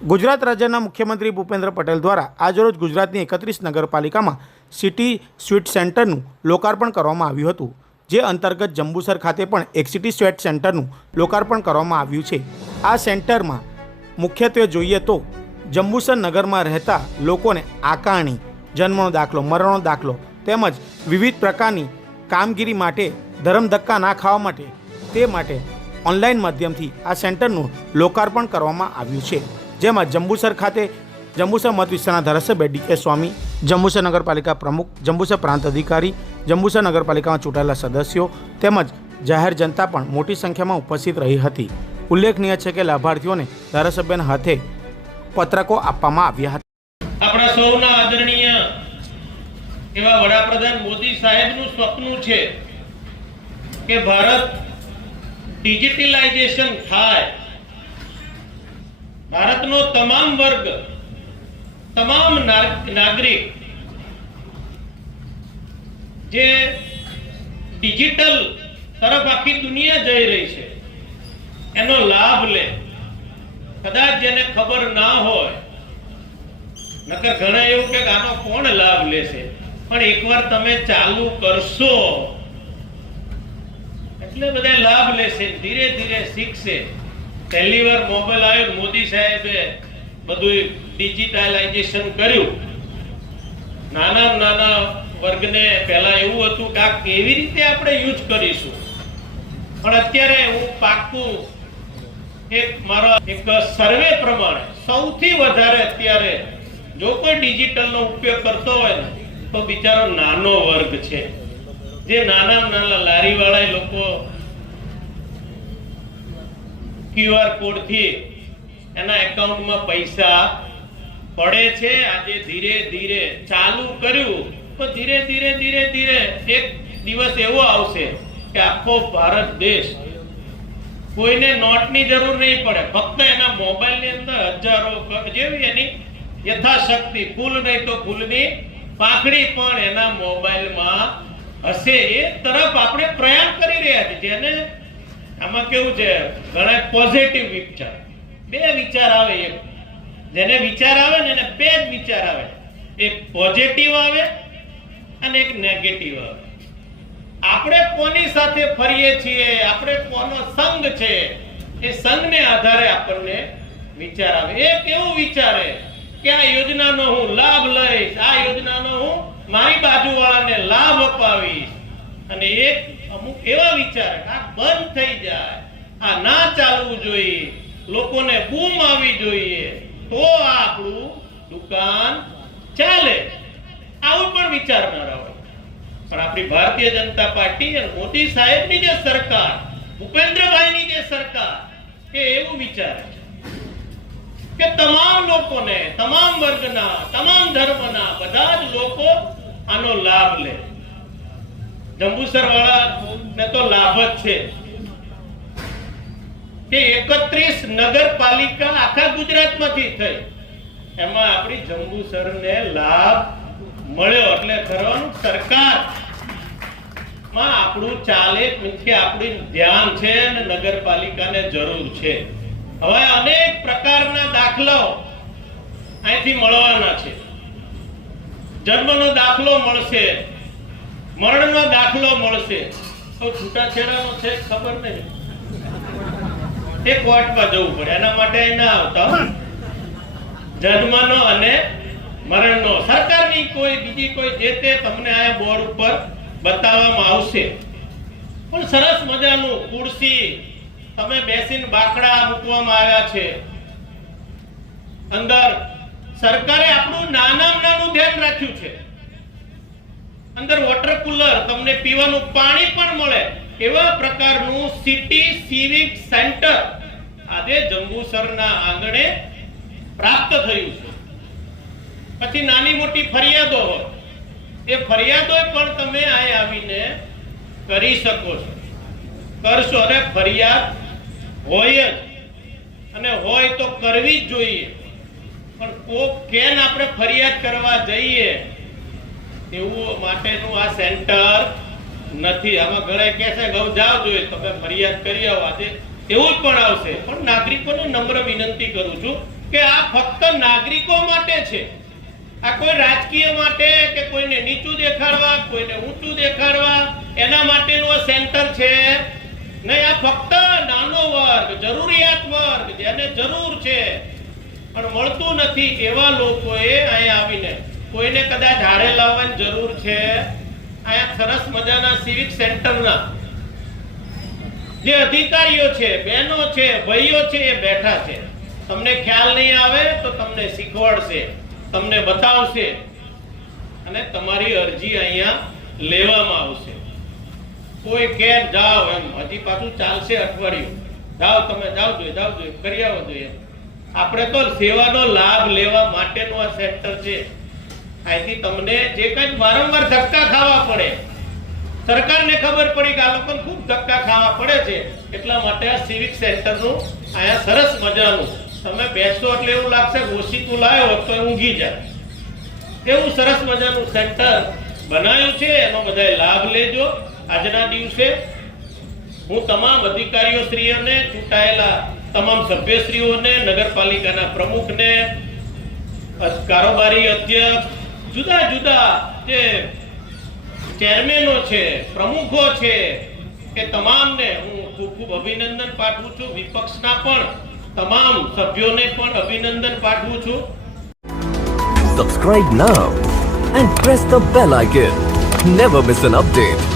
ગુજરાત રાજ્યના મુખ્યમંત્રી ભૂપેન્દ્ર પટેલ દ્વારા આજરોજ ગુજરાતની 31 નગરપાલિકામાં સિટી સ્વીટ સેન્ટરનું લોકાર્પણ કરવામાં આવ્યું હતું, જે અંતર્ગત જંબુસર ખાતે પણ એક સિટી સ્વીટ સેન્ટરનું લોકાર્પણ કરવામાં આવ્યું છે। આ સેન્ટરમાં મુખ્યત્વે જોઈએ તો જંબુસર નગરમાં રહેતા લોકોને આકારણી, જન્મનો દાખલો, મરણનો દાખલો તેમજ વિવિધ પ્રકારની કામગીરી માટે ધરમ ધક્કા ના ખાવા માટે તે માટે ઓનલાઈન માધ્યમથી આ સેન્ટરનું લોકાર્પણ કરવામાં આવ્યું છે, જેમાં જંબુસર ખાતે જંબુસર મત વિસ્તારના ધારાસભ્ય ડી.કે. સ્વામી, જંબુસર નગરપાલિકા પ્રમુખ, જંબુસર પ્રાંત અધિકારી, જંબુસર નગરપાલિકામાં ચૂંટાયેલા સદસ્યો તેમજ જાહેર જનતા પણ મોટી સંખ્યામાં ઉપસ્થિત રહી હતી। ઉલ્લેખનીય છે કે લાભાર્થીઓને ધારાસભ્યના હાથે પત્રકો આપવામાં આવ્યા હતા। આપણા સૌના આદરણીય એવા વડાપ્રધાન મોદી સાહેબનું સપનું છે કે ભારત ડિજિટલાઇઝેશન થાય, ભારતનો તમામ વર્ગ, તમામ નાગરિક જે ડિજિટલ તરફ આખી દુનિયા જઈ રહી છે એનો લાભ લે। કદાચ જેને ખબર ના હોય, નકર ઘણા એવું કે આનો કોણ લાભ લેશે, પણ એકવાર તમે ચાલુ કરશો એટલે બધા લાભ લેશે, ધીરે ધીરે શીખશે। પહેલી વાર મોબાઈલ આવ્યો, મોદી સાહેબે બધું ડિજિટલાઇઝેશન કર્યું, નાના વર્ગને પહેલા એવું હતું કે આ કેવી રીતે આપણે યુઝ કરીશું, પણ અત્યારે હું પાક્કું મારા એક સર્વે પ્રમાણે સૌથી વધારે અત્યારે જો કોઈ ડિજિટલનો ઉપયોગ કરતો હોય ને તો બિચારો નાનો વર્ગ છે, જે નાના લારીવાળા લોકો QR કોડથી એના એકાઉન્ટમાં પૈસા પડે છે। આજે ધીરે ધીરે ચાલુ કર્યું તો ધીરે ધીરે એક દિવસ એવો આવશે કે આખો ભારત દેશ કોઈને નોટની જરૂર નહીં પડે, ફક્ત એના મોબાઈલની અંદર હજારો જેવી એની યથાશક્તિ, ફૂલ નહીં તો ફૂલની પાંખડી પણ એના મોબાઈલમાં હશે। એ તરફ આપણે પ્રયાણ કરી રહ્યા છીએ। જેને આમાં કેવું છે, ઘણા પોઝિટિવ વિચાર, બે વિચાર આવે, એક જેને વિચાર આવે ને એને બે જ વિચાર આવે, એક પોઝિટિવ આવે અને એક નેગેટિવ આવે। આપણે કોની સાથે ફરીએ છીએ, આપણે કોનો સંગ છે, એ સંગને આધારે આપણને વિચાર આવે। એક એવું વિચારે કે આ યોજનાનો હું લાભ લઈશ, આ યોજનાનો હું મારી બાજુવાળાને લાભ અપાવીશ, અને એક અમુક એવા વિચાર આ બંધ થઈ જાય, આ ના ચાલવું જોઈએ, લોકોને બૂમ આવી જોઈએ તો આ આપણું દુકાન ચાલે, આવું પણ વિચારનારા હોય। પણ આપણી ભારતીય જનતા પાર્ટી અને મોદી સાહેબની જે સરકાર, ભૂપેન્દ્રભાઈની જે સરકાર, એ એવું વિચારે છે કે તમામ લોકોને, તમામ વર્ગના, તમામ ધર્મના બધા જ લોકો આનો લાભ લે। જંબુસર વાળાને તો લાભ જ છે કે 31 નગરપાલિકા આખા ગુજરાતમાંથી થઈ, એમાં આપણી જંબુસરને લાભ મળ્યો। એટલે ખરવાનું સરકાર માં આપણું ચાલે કે આપણું ધ્યાન છે અને નગરપાલિકાને જરૂર છે। હવે અનેક પ્રકારના દાખલાઓ અહીંથી મળવાના છે। જન્મનો દાખલો મળશે, મરણનો દાખલો મળશે, તો છૂટાછેડાનો છે ખબર નહીં, એ કોર્ટમાં જવું પડે, એના માટે ના આવતા। જન્મનો અને મરણનો સરકારની કોઈ બીજી કોઈ જે તે તમને આ બોર્ડ ઉપર બતાવવામાં આવશે। પણ સરસ મજાનું ખુરશી તમે બેસીને બાકડા મૂકવામાં આવ્યા છે, અંદર સરકારે આપણું નાનું ધ્યાન રાખ્યું છે। અંદર વોટર કુલર, તમને પીવાનું પાણી પણ મળે એવા પ્રકારનું સિટી સિવિક સેન્ટર આજે જંબુસરના આંગણે પ્રાપ્ત થયું છે। પછી નાની મોટી ફરિયાદો હોય, એ ફરિયાદો પણ તમે અહીં આવીને કરી શકો છો, કરશો। અને ફરિયાદ હોય જ, અને હોય તો કરવી જ જોઈએ, પણ કોક કેન આપણે ફરિયાદ કરવા જઈએ એવું માટેનું આ સેન્ટર નથી। આમાં ઘણા કહે છે કે જાવ જોઈએ તમે ફરિયાદ કરી આવો, આજે એવું જ પણ આવશે। પણ નાગરિકોને નમ્ર વિનંતી કરું છું કે આ ફક્ત નાગરિકો માટે છે. આ કોઈ રાજકીય માટે કે કોઈને નીચું દેખાડવા, કોઈને ઊંચું દેખાડવા એના માટેનું આ સેન્ટર છે નહીં. આ ફક્ત નાનો વર્ગ, જરૂરિયાત વર્ગ, જેને જરૂર છે પણ મળતું નથી એવા લોકોએ અહીંયા આવીને, કોઈને કદાચ હારે લાવવાની જરૂર છે, અહીંયા સરસ મજાના સિવિક સેન્ટરના જે અધિકારીઓ છે, બહેનો છે, ભાઈઓ છે એ બેઠા છે. તમને ખ્યાલ નહીં આવે તો તમને શીખવાડશે, તમને બતાવશે અને તમારી અરજી અહીંયા લેવામાં આવશે. કોઈ કે જાઓ એમ હજી પાછું ચાલશે અઠવાડિયું, જાઓ તમે જાઓ જોઈએ કરી આવો જોઈએ. આપણે તો સેવાનો લાભ લેવા માટેનું આ સેન્ટર છે. અહીંથી તમને જે કંઈ વારંવાર ધક્કા ખાવા પડે, સરકારને ખબર પડી કે આ લોકોને ખૂબ ધક્કા ખાવા પડે છે, એટલા માટે આ સિવિક સેન્ટરનું અહીંયા સરસ મજાનું તમે બેસો એટલે એવું લાગશે ઓછીતું લાવ્યો તો ઊંઘી જાય એવું સરસ મજાનું સેન્ટર બનાવ્યું છે. એનો બધાય લાભ લેજો. આજના દિવસે હું તમામ અધિકારીઓશ્રીઓને, ચૂંટાયેલા તમામ સભ્યશ્રીઓને, નગરપાલિકાના પ્રમુખને, કારોબારી અધ્યક્ષ, જુદા જુદા જે ચેરમેનો છે, પ્રમુખો છે કે તમામને હું ખૂબ ખૂબ અભિનંદન પાઠવું છું. વિપક્ષના પણ તમામ સભ્યોને પણ અભિનંદન પાઠવું છું. Subscribe now and press the bell icon. Never miss an update.